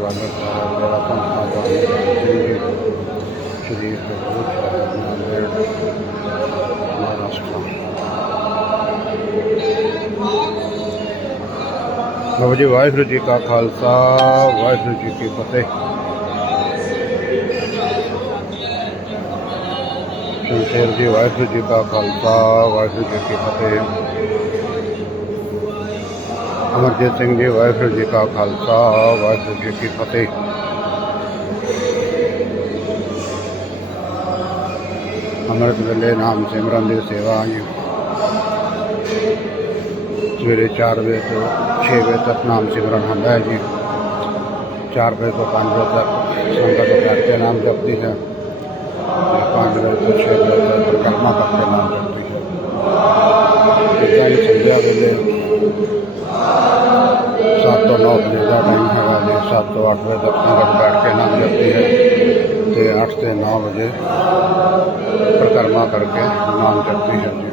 वाले मेरा संस्था श्री नांदेड़ महाराष्ट्र। बाबा जी वाहिगुरू जी का खालसा वाहिगुरू जी की फतेह। शमशेर जी वाहिगुरू जी का खालसा वाहिगुरू जी की फतेह। अमरजीत सिंह जी वाहिगुरू जी का खालसा वाहिगुरू जी की फतेह। अमृत वेले नाम सिमरन की सेवा आई सवेरे 4 बजे तो 6 बजे तक नाम सिमरन होता है जी। 4 बजे तो 5 बजे तक संगत बैठ के नाम जपती है। 5 बजे तो 6 बजे तक परिक्रमा करके नाम जपती है। संध्या वेले 7 तो 9 बजे का टाइम है जी। 7 तो 8 बजे तक संगत बैठ के नाम जपती है तो 8 से 9 बजे परिक्रमा करके नाम जपती है जी।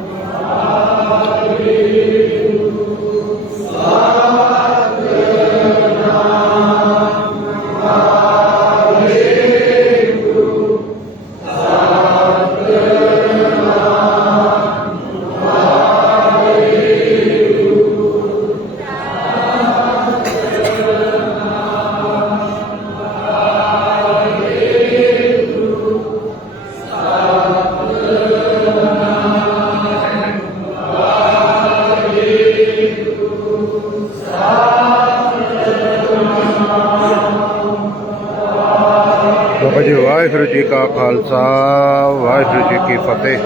बाबा जी वाहिगुरू जी का खालसा वाहिगुरू जी की फतेह।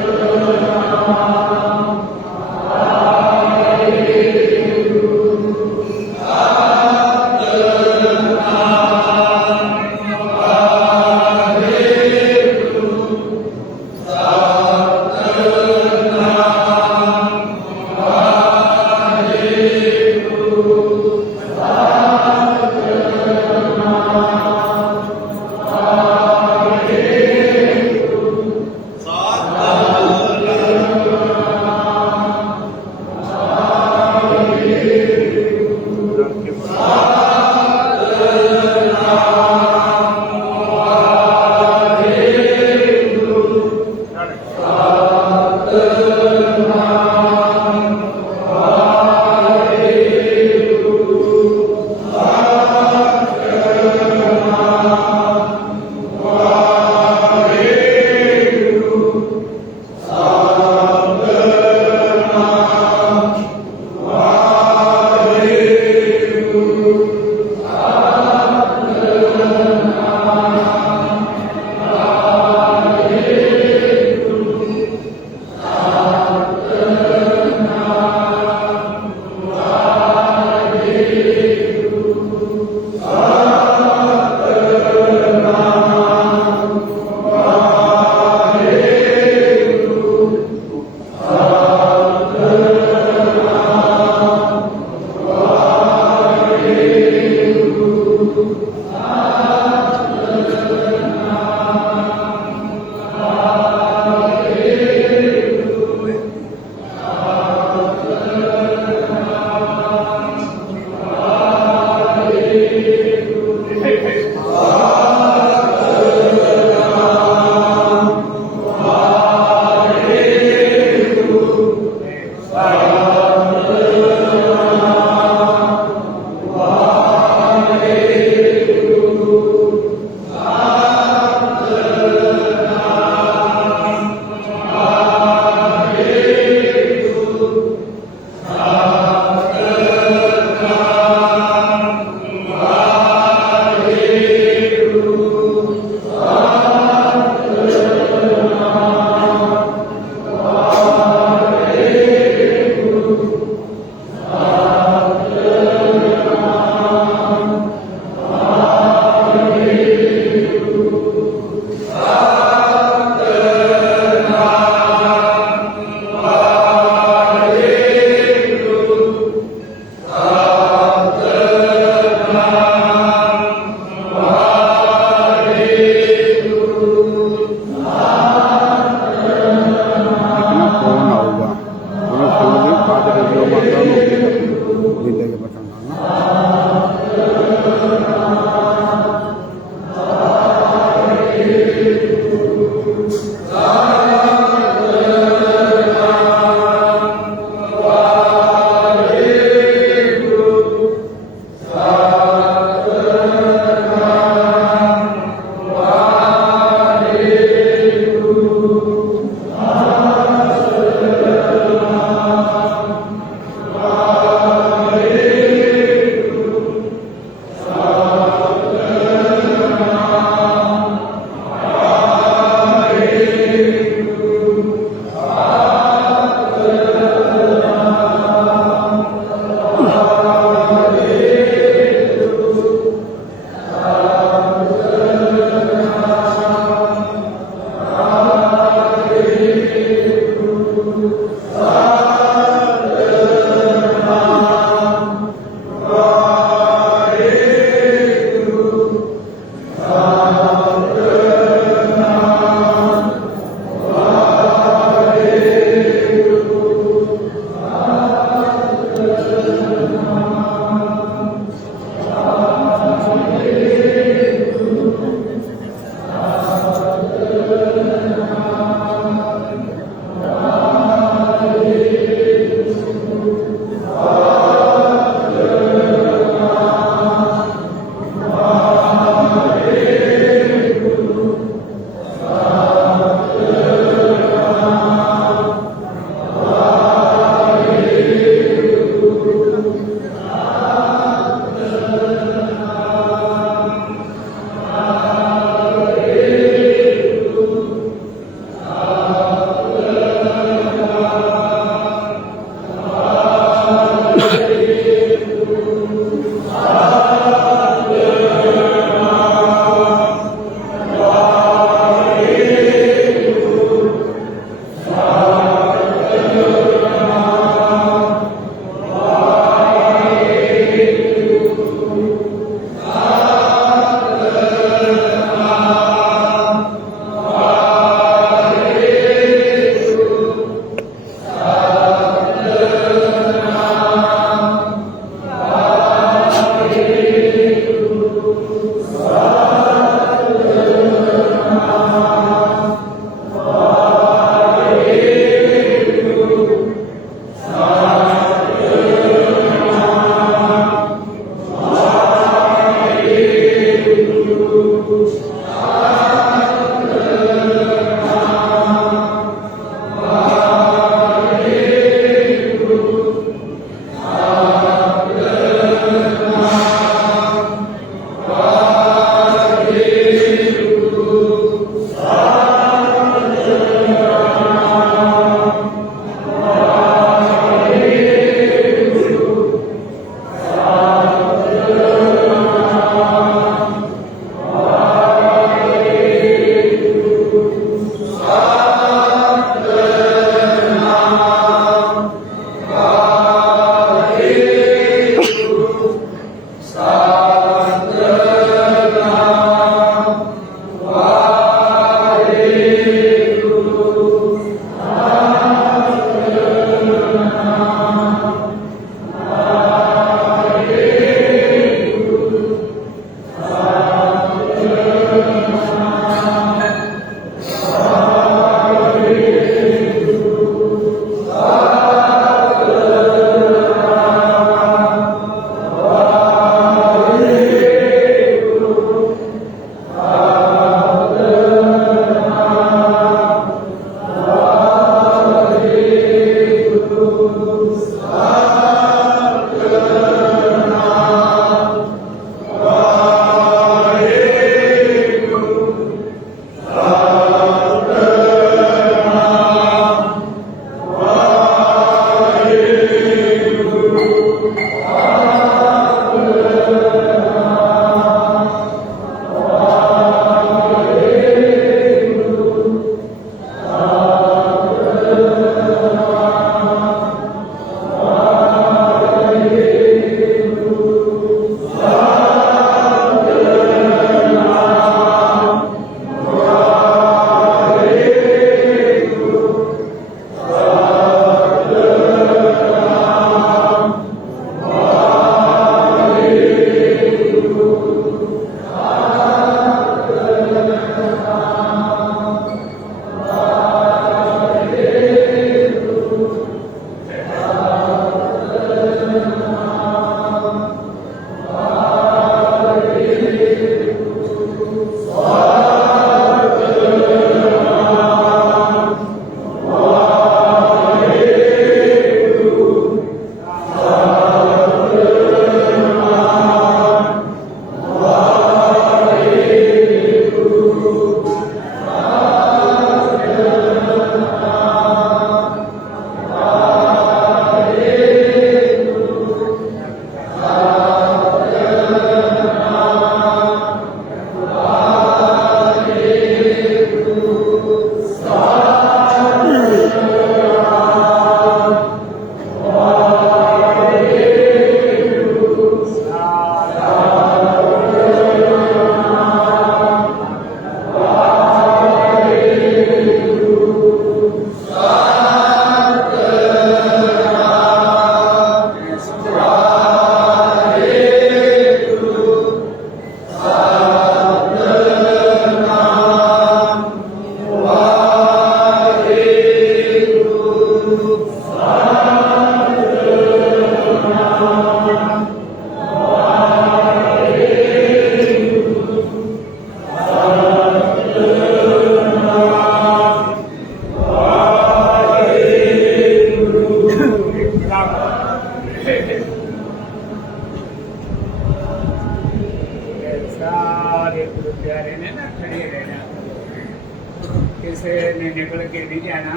ने निकल के नहीं जाना।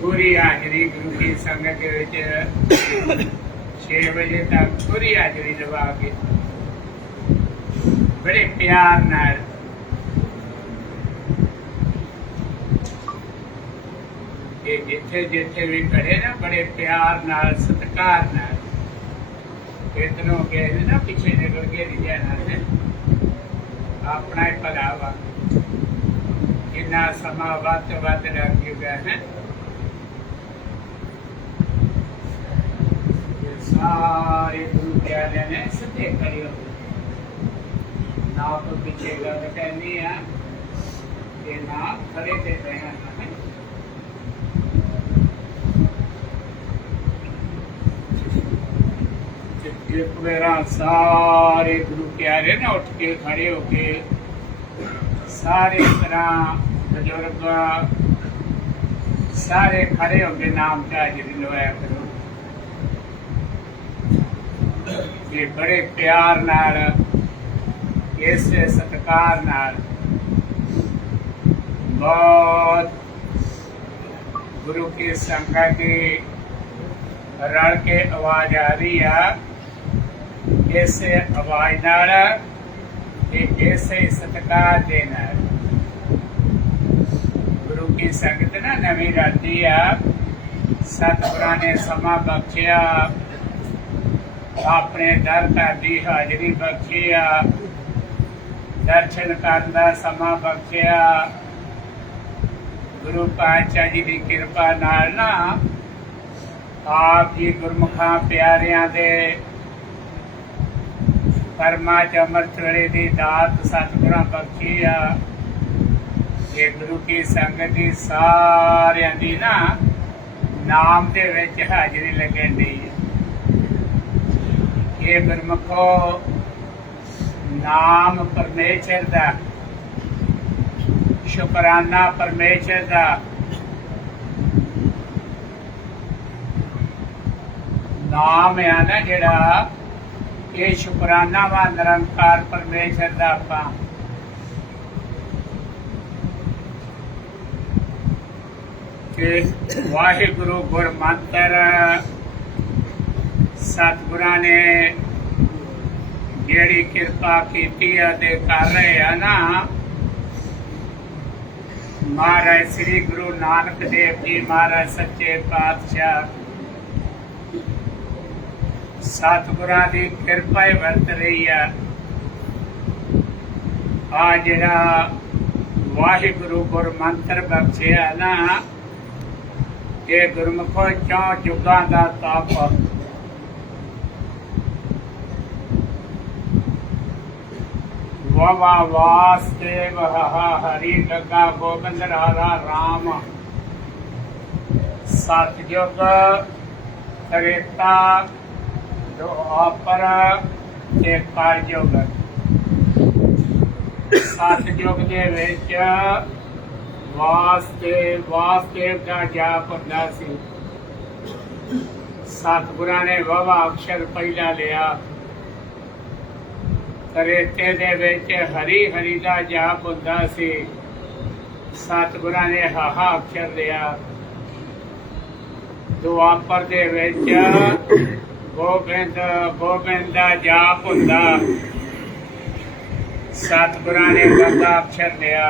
पूरी हाजरी गुरु की संगत के 6 बजे तक पूरी हाजरी लगा के बड़े प्यार नाल जिथे जिथे भी खड़े ना बड़े प्यार नाल सत्कार नाल इतनों के ना पीछे निकल के नहीं जाना है अपना ही भला वा कितना समा वध वध लग गया है। सारे गुरु प्यारे ने सत्य करियो ना तो पीछे गल कहनी है कि ना खड़े ते रहना है। एक बेरा सारे गुरु प्यारे ना उठ के खड़े होके सारे तरह बुजुर्ग सारे खड़े होके नाम का हाजिरी लवाया करो। ये बड़े प्यार नाल इस सत्कार नाल बहुत गुरु की संगत की रल के आवाज आ रही है। इस आवाज नाल इसे सत्कार दे नाल गुरु की संगत ना नवी राती आ सतगुरां ने समा बख्शिया अपने दर घर की हाजरी बख्शिया दर्शन करने का समा बख्शिया। गुरु पातशाह जी की कृपा नाल ना आप जी गुरमुखां प्यारियां दे कर्मां च अमृत वेले दी दात सतगुरां बख्शी आ। ये गुरु की संगत दी सारियां दी ना नाम दे विच हाजरी लगन दी है। ये गुरमुखो नाम परमेश्वर दा शुकराना परमेश्वर दा नाम है ना जिहड़ा ये शुकराना वा निरंकार परमेश्वर दा आपां कि वाहिगुरु गुर मंत्र सतगुरां ने जिहड़ी किरपा कीती है ते कर रहे हैं ना। महाराज श्री गुरु नानक देव जी महाराज सच्चे पातशाह सतगुरां दी किरपा ही वरत रही है। आ जिहड़ा वाहिगुरु गुर मंत्र बख्शिया ना ये गुरमुखो चौं जुगां दा तप ववा वासुदेव हरि लगा गोबिंद राधा राम सतयुग त्रेता द्वापर ते कलयुग। सतयुग दे विच वासुदेव का जाप हुंदा सी। सतगुरां ने ववा अक्षर पहला लिया। त्रेते दे विच हरि हरि का जाप हुंदा सी। सतगुरां ने हाहा अक्षर लिया। दुआपर दे विच गोबिंद गोबिंद का जाप हुंदा। सतगुरां ने गंगा अक्षर लिया।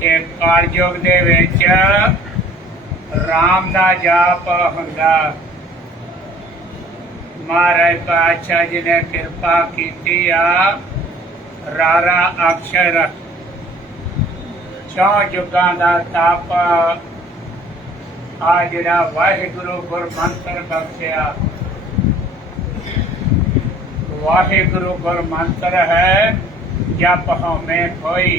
ते कलयुग दे विच राम का जाप हुंदा। महाराज पातशाह जी ने कृपा की आ रारा अक्षर चौं जुगां दा तप आ जिहड़ा वाहिगुरु गुर मंत्र बख्शिया। वाहिगुरु गुर मंत्र है जप हमें कोई।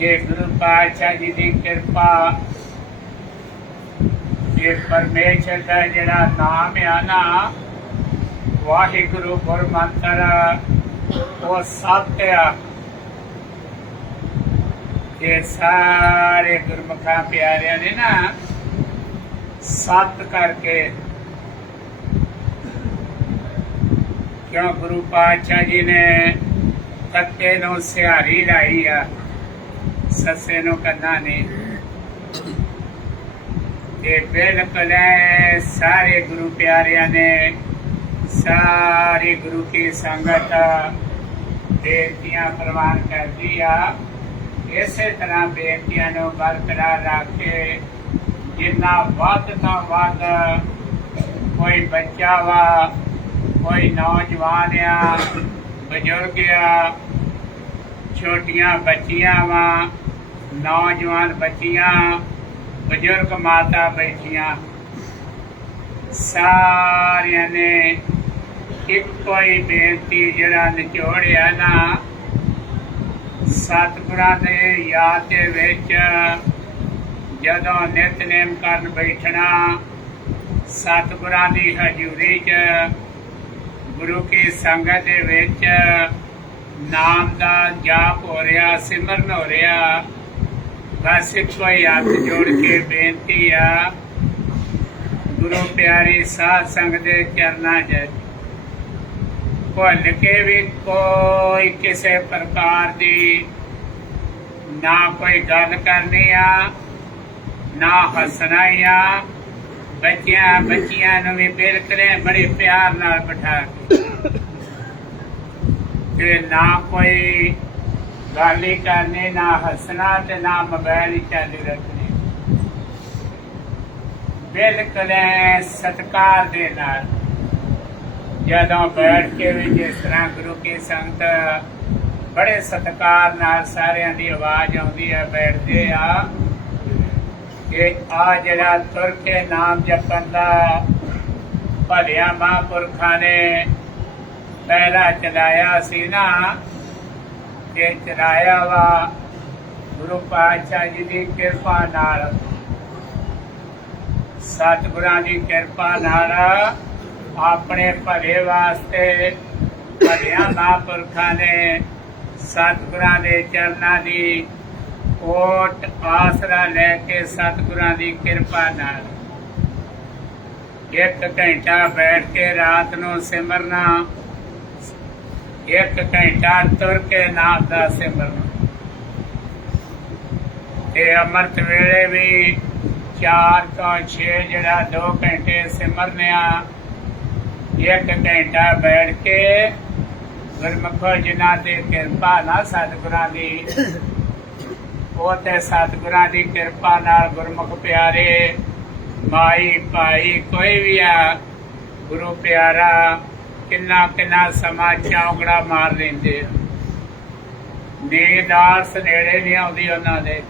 ये गुरु पातशाह जी की कृपा ये परमेश्वर का जिहड़ा नाम है ना वाहिगुरु गुर मंत्र वो सत्य आ। ये सारे गुरमुखां प्यारियां ने ना सत करके क्यों गुरु पातशाह जी ने तक्के नूं सिहारी लाई आ सस्से नूं कन्ना नहीं। ये बिल्कुल सारे गुरु प्यारियां ने सारी गुरु की संगत बेनतियां प्रवान कर दिया। इसे तरह बेनतियां नूं बरकरार रख के जिन्ना वध तो वध कोई बच्चा वा कोई नौजवान आ बजुर्ग आ छोटियां बच्चियां वा नौजवान बच्चियां बजुर्ग माता बैठियां सारियां ने ਇੱਕੋ ਹੀ ਬੇਨਤੀ ਜਿਹੜਾ ਨਿਚੋੜਿਆ ਨਾ, ਸਤਿਗੁਰਾਂ ਦੇ ਯਾਦ ਦੇ ਵਿੱਚ ਜਦੋਂ ਨਿਤਨੇਮ ਕਰਨ ਬੈਠਣਾ, ਸਤਿਗੁਰਾਂ ਦੀ ਹਜ਼ੂਰੀ 'ਚ ਗੁਰੂ ਕੀ ਸੰਗਤ ਦੇ ਵਿੱਚ ਨਾਮ ਦਾ ਜਾਪ ਹੋ ਰਿਹਾ, ਸਿਮਰਨ ਹੋ ਰਿਹਾ। ਬਸ ਇੱਕੋ ਹੀ ਹੱਥ ਜੋੜ ਕੇ ਬੇਨਤੀ ਆ, ਗੁਰੂ ਪਿਆਰੀ ਸਾਧ ਸੰਗਤ ਦੇ ਚਰਨਾਂ 'ਚ ਭੁੱਲ ਕੇ ਵੀ ਕੋਈ ਕਿਸੇ ਪ੍ਰਕਾਰ ਦੀ ਨਾ ਕੋਈ ਗੱਲ ਕਰਨੀ ਆ, ਨਾ ਹੱਸਣਾ ਆ। ਬੱਚਿਆਂ ਨੂੰ ਵੀ ਬਿਲਕੁਲ ਬੜੇ ਪਿਆਰ ਨਾਲ ਬਿਠਾ ਕੇ ਤੇ ਨਾ ਕੋਈ ਗੱਲ ਹੀ ਕਰਨੀ, ਨਾ ਹੱਸਣਾ ਤੇ ਨਾ ਮੋਬਾਈਲ ਹੀ ਚਾਲੂ ਰੱਖਣੇ। ਬਿਲਕੁਲ ਸਤਿਕਾਰ ਦੇ ਨਾਲ ਜਦੋਂ ਬੈਠ ਕੇ ਵੀ ਜਿਸ ਤਰ੍ਹਾਂ ਗੁਰੂ ਕੀ ਸੰਗਤ ਬੜੇ ਸਤਿਕਾਰ ਨਾਲ ਸਾਰਿਆਂ ਦੀ ਆਵਾਜ਼ ਆਉਂਦੀ ਹੈ, ਬੈਠਦੇ ਆ ਕਿ ਆ ਜਿਹੜਾ ਤੁਰ ਕੇ ਨਾਮ ਜਪਣ ਦਾ ਭਲਿਆ ਮਹਾਂਪੁਰਖਾਂ ਨੇ ਪਹਿਲਾ ਚਲਾਇਆ ਸੀ ਨਾ, ਇਹ ਚਲਾਇਆ ਵਾ ਗੁਰੂ ਪਾਤਸ਼ਾਹ ਜੀ ਦੀ ਕਿਰਪਾ ਨਾਲ, ਸਤਿਗੁਰਾਂ ਦੀ ਕਿਰਪਾ ਨਾਲ ਆਪਣੇ ਭਲੇ ਵਾਸਤੇ ਭਲਿਆ ਮਹਾਂਪੁਰਖਾਂ ਨੇ ਸਤਿਗੁਰਾਂ ਦੇ ਚਰਨਾਂ ਦੀ ਓਟ ਆਸਰਾ ਲੈ ਕੇ ਸਤਿਗੁਰਾਂ ਦੀ ਕਿਰਪਾ ਨਾਲ 1 ਘੰਟਾ ਬੈਠ ਕੇ ਰਾਤ ਨੂੰ ਸਿਮਰਨਾ, 1 ਘੰਟਾ ਤੁਰ ਕੇ ਨਾਮ ਦਾ ਸਿਮਰਨਾ, ਤੇ ਅੰਮ੍ਰਿਤ ਵੇਲੇ ਵੀ 4 ਤੋਂ 6 ਜਿਹੜਾ 2 ਘੰਟੇ ਸਿਮਰਨਿਆ, 1 ਘੰਟਾ ਬੈਠ ਕੇ ਗੁਰਮੁਖੋ ਜਿਨ੍ਹਾਂ ਤੇ ਕਿਰਪਾ ਨਾ ਸਤਿਗੁਰਾਂ ਦੀ, ਉਹ ਤੇ ਸਤਿਗੁਰਾਂ ਦੀ ਕਿਰਪਾ ਨਾਲ ਗੁਰਮੁਖ ਪਿਆਰੇ ਮਾਈ ਭਾਈ ਕੋਈ ਵੀ ਆ ਗੁਰੂ ਪਿਆਰਾ ਕਿੰਨਾ ਕਿੰਨਾ ਸਮਾਂ ਚੌਂਕੜਾ ਮਾਰ ਲੈਂਦੇ। ਨੀਂਦ ਆਲਸ ਨੇੜੇ ਨਹੀਂ ਆਉਂਦੀ ਉਹਨਾਂ ਦੇ।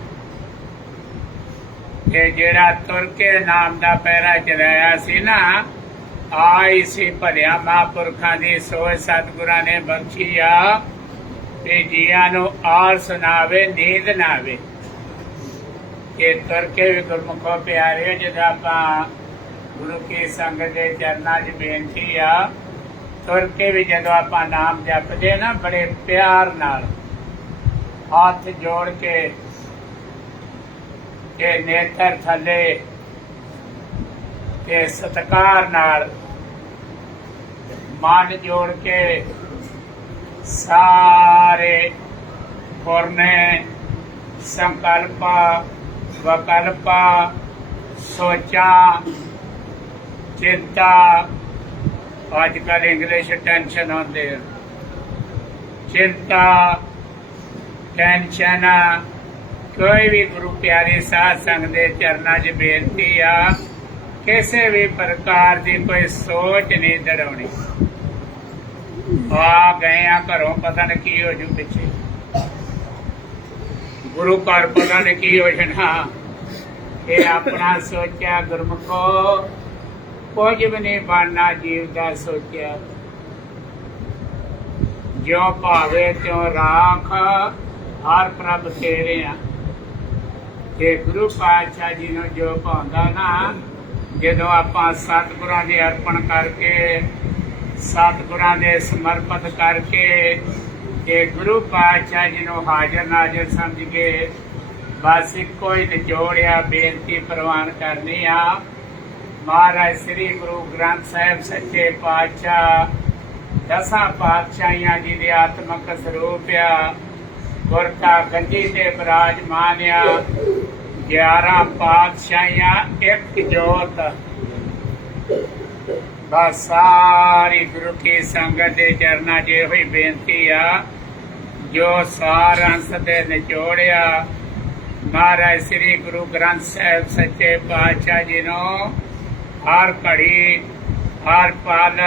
ਤੇ ਜਿਹੜਾ ਤੁਰ ਕੇ ਨਾਮ ਦਾ ਪਹਿਰਾ ਚਲਾਇਆ ਸੀ ਨਾ, ਆਈ ਸੀ ਭਲਿਆ ਮਹਾਂਪੁਰਖਾਂ ਦੀ ਸੋਚ ਸਤਿਗੁਰਾਂ ਨੇ ਬਖਸ਼ੀ ਆ ਤੇ ਜੀਆਂ ਨੂੰ ਆਲਸ ਨਾ ਆਵੇ, ਨੀਂਦ ਨਾ ਆਵੇ। ਕਿ ਤੁਰ ਕੇ ਵੀ ਗੁਰਮੁਖੋ ਪਿਆਰਿਓ, ਜਦੋਂ ਆਪਾਂ ਗੁਰੂ ਕੀ ਸੰਗਤ ਦੇ ਚਰਨਾਂ 'ਚ ਬੇਨਤੀ ਆ, ਤੁਰ ਕੇ ਵੀ ਜਦੋਂ ਆਪਾਂ ਨਾਮ ਜਪਦੇ ਨਾ, ਬੜੇ ਪਿਆਰ ਨਾਲ ਹੱਥ ਜੋੜ ਕੇ ਤੇ ਨੇਤਰ ਥੱਲੇ ਤੇ ਸਤਿਕਾਰ ਨਾਲ ਮਨ ਜੋੜ ਕੇ ਸਾਰੇ ਪੁਰਨੇ ਸੰਕਲਪ ਵਿਕਲਪ ਸੋਚਾਂ ਚਿੰਤਾ, ਅੱਜ ਕੱਲ੍ਹ ਇੰਗਲਿਸ਼ ਟੈਨਸ਼ਨ ਹੁੰਦੇ ਆ, ਚਿੰਤਾ ਟੈਨਸ਼ਨ ਕੋਈ ਵੀ ਗੁਰੂ ਪਿਆਰੇ ਸਾਧ ਸੰਗਤ ਦੇ ਚਰਨਾਂ 'ਚ ਬੇਨਤੀ ਆ, ਕਿਸੇ ਵੀ ਪ੍ਰਕਾਰ ਦੀ ਕੋਈ ਸੋਚ ਨਹੀਂ ਦੜਾਉਣੀ। ਆ ਗਏ ਆ ਘਰੋਂ, ਪਤਾ ਨਹੀਂ ਕੀ ਹੋ ਜੂ ਪਿੱਛੇ, ਗੁਰੂ ਘਰ ਪਤਾ ਨਹੀਂ ਕੀ ਹੋ ਜਾਣਾ। ਇਹ ਆਪਣਾ ਸੋਚਿਆ ਗੁਰਮੁਖੋ ਕੁਝ ਵੀ ਨਹੀਂ ਬਣਨਾ, ਜੀਵ ਦਾ ਸੋਚਿਆ ਜਿਉ ਭਾਵੇ ਤਿਉ ਰਾਖ, ਹਰ ਪ੍ਰਭ ਤੇਰੇ ਆ। ਤੇ ਗੁਰੂ ਪਾਤਸ਼ਾਹ ਜੀ ਨੂੰ ਜੋ ਭਾਉਂਦਾ ਨਾ, ਜਦੋਂ ਆਪਾਂ ਸਤਿਗੁਰਾਂ ਦੇ ਅਰਪਣ ਕਰਕੇ, ਸਤਿਗੁਰਾਂ ਦੇ ਸਮਰਪਿਤ ਕਰਕੇ ਤੇ ਗੁਰੂ ਪਾਤਸ਼ਾਹ ਜੀ ਨੂੰ ਹਾਜ਼ਰ ਨਾਜ਼ਰ ਸਮਝ ਕੇ ਬਸ ਇੱਕੋ ਹੀ ਨਿਚੋੜਿਆ ਬੇਨਤੀ ਪ੍ਰਵਾਨ ਕਰਨੀ ਆ। ਮਹਾਰਾਜ ਸ੍ਰੀ ਗੁਰੂ ਗ੍ਰੰਥ ਸਾਹਿਬ ਸੱਚੇ ਪਾਤਸ਼ਾਹ 10 ਪਾਤਸ਼ਾਹੀਆਂ ਜੀ ਦੇ ਆਤਮਕ ਸਰੂਪ ਆ, ਗੁਰ ਕਾ ਗੱਦੀ ਤੇ ਬਿਰਾਜਮਾਨ ਆ, 11 ਪਾਤਸ਼ਾਹੀਆਂ ਇੱਕ ਜੋਤ। ਬਸ ਸਾਰੀ ਗੁਰੂ ਕੀ ਸੰਗਤ ਦੇ ਚਰਨਾਂ 'ਚ ਇਹੋ ਹੀ ਬੇਨਤੀ ਆ, ਜੋ ਸਾਰ ਅੰਸ਼ ਤੇ ਨਿਚੋੜਿਆ ਮਹਾਰਾਜ ਸ੍ਰੀ ਗੁਰੂ ਗ੍ਰੰਥ ਸਾਹਿਬ ਸੱਚੇ ਪਾਤਸ਼ਾਹ ਜੀ ਨੂੰ ਹਰ ਘੜੀ, ਹਰ ਪਲ,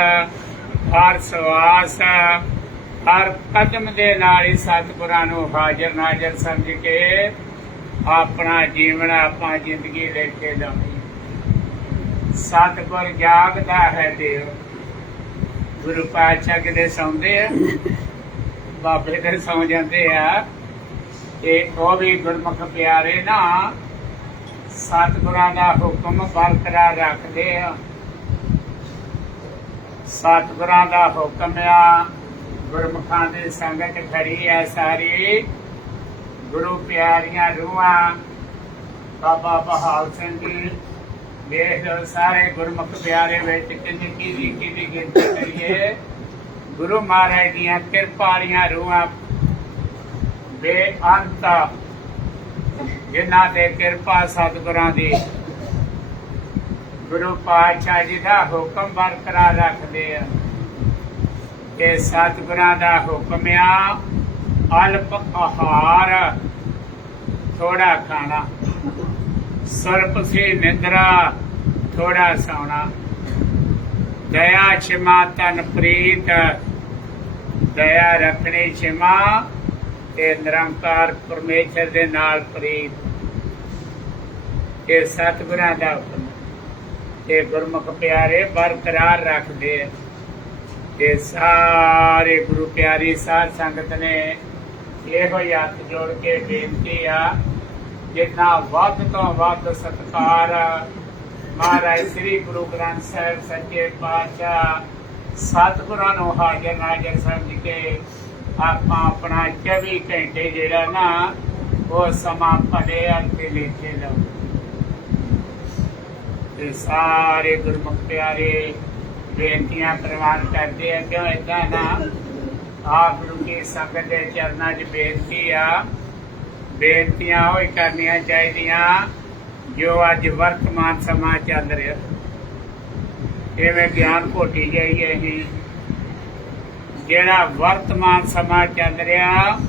ਹਰ ਸਵਾਸ, ਹਰ ਕਦਮ ਦੇ ਨਾਲ ਹੀ ਸਤਿਗੁਰਾਂ ਨੂੰ ਹਾਜ਼ਰ ਨਾਜ਼ਰ ਸਮਝ ਕੇ ਆਪਣਾ ਜੀਵਨ, ਆਪਾਂ ਜ਼ਿੰਦਗੀ ਲੈ ਕੇ ਜਾਣੀ। ਸਤਿਗੁਰ ਜਾਗਦਾ ਹੈ ਦੇਵ, ਗੁਰੂ ਪਾਤਸ਼ਾਹ ਕਿਤੇ ਸੌਂਦੇ ਆ, ਬਾਬੇ ਤੇ ਸੌਂ ਜਾਂਦੇ ਆ। ਤੇ ਉਹ ਵੀ ਗੁਰਮੁਖ ਪਿਆਰੇ ਨਾ ਸਤਿਗੁਰਾਂ ਦਾ ਹੁਕਮ ਬਰਕਰਾਰ ਰੱਖਦੇ ਆ। ਸਤਿਗੁਰਾਂ ਦਾ ਹੁਕਮ ਆ, ਗੁਰਮੁਖਾਂ ਦੀ ਸੰਗਤ ਖੜੀ ਆ ਸਾਰੀ। ਗੁਰੂ ਪਿਆਰੀਆਂ ਰੂਹਾਂ ਬਾਬਾ ਬਹਾਲ ਸਿੰਘ ਜੀ ਵੇਖ ਲਓ, ਸਾਰੇ ਗੁਰਮੁਖ ਪਿਆਰੇ ਵਿੱਚ ਕਿੰਨੀ ਕਿਹਦੀ ਗਿਣਤੀ ਕਰੀਏ। ਗੁਰੂ ਮਹਾਰਾਜ ਦੀਆਂ ਕਿਰਪਾ ਵਾਲੀਆਂ ਰੂਹਾਂ ਬੇਅੰਤ, ਜਿਨ੍ਹਾਂ ਤੇ ਕਿਰਪਾ ਸਤਿਗੁਰਾਂ ਦੀ। ਗੁਰੂ ਪਾਤਸ਼ਾਹ ਜੀ ਦਾ ਹੁਕਮ ਬਰਕਰਾਰ ਰੱਖਦੇ ਆ। ਤੇ ਸਤਿਗੁਰਾਂ ਦਾ ਹੁਕਮ ਆ ਅਲਪ ਆਹਾਰ, ਥੋੜਾ ਖਾਣਾ, ਸਰਪ ਸੀ ਨਿੰਦਰਾ, ਥੋੜਾ ਸੌਣਾ, ਦਇਆ ਛਿਮਾ ਤਨ ਪ੍ਰੀਤ, ਦਇਆ ਰੱਖਣੀ ਛਿਮਾ ਤੇ ਨਿਰੰਕਾਰ ਪਰਮੇਸ਼ਰ ਦੇ ਨਾਲ ਪ੍ਰੀਤ। ਇਹ ਸਤਿਗੁਰਾਂ ਦਾ ਹੁਕਮ ਤੇ ਗੁਰਮੁਖ ਪਿਆਰੇ ਬਰਕਰਾਰ ਰੱਖਦੇ ਆ। ਤੇ ਸਾਰੇ ਗੁਰੂ ਪਿਆਰੀ ਸਾਧ ਸੰਗਤ ਨੇ ਇਹੋ ਹੀ ਹੱਥ ਜੋੜ ਕੇ ਬੇਨਤੀ ਆ, ਜਿੰਨਾ ਵੱਧ ਤੋਂ ਵੱਧ ਸਤਿਕਾਰ ਮਹਾਰਾਜ ਸ੍ਰੀ ਗੁਰੂ ਗ੍ਰੰਥ ਸਾਹਿਬ ਸੱਚੇ ਪਾਤਸ਼ਾਹ ਸਤਿਗੁਰਾਂ ਨੂੰ ਹਾਜ਼ਰ ਨਾਜ਼ਰ ਸਮਝ ਕੇ ਆਪਾਂ ਆਪਣਾ 24 ਘੰਟੇ ਜਿਹੜਾ ਨਾ ਉਹ ਸਮਾਂ ਭਲੇ ਅਰਥੇ ਲੇਖੇ ਲਓ। ਤੇ ਸਾਰੇ ਗੁਰਮੁਖ ਪਿਆਰੇ ਬੇਨਤੀਆਂ ਪ੍ਰਵਾਨ ਕਰਦੇ ਆ, ਕਿਉਂ ਏਦਾਂ ਨਾ ਆਪ ਗੁਰੂ ਕੀ ਸੰਗਤ ਦੇ ਚਰਨਾਂ 'ਚ ਬੇਨਤੀ ਆ। ਬੇਨਤੀਆਂ ਉਹ ਹੀ ਕਰਨੀਆਂ ਚਾਹੀਦੀਆਂ ਜੋ ਅੱਜ ਵਰਤਮਾਨ ਸਮਾਂ ਚੱਲ ਰਿਹਾ। ਇਵੇਂ ਗਿਆਨ ਘੋਟੀ ਜਾਈਏ ਹੀ, ਜਿਹੜਾ ਵਰਤਮਾਨ ਸਮਾਂ ਚੱਲ ਰਿਹਾ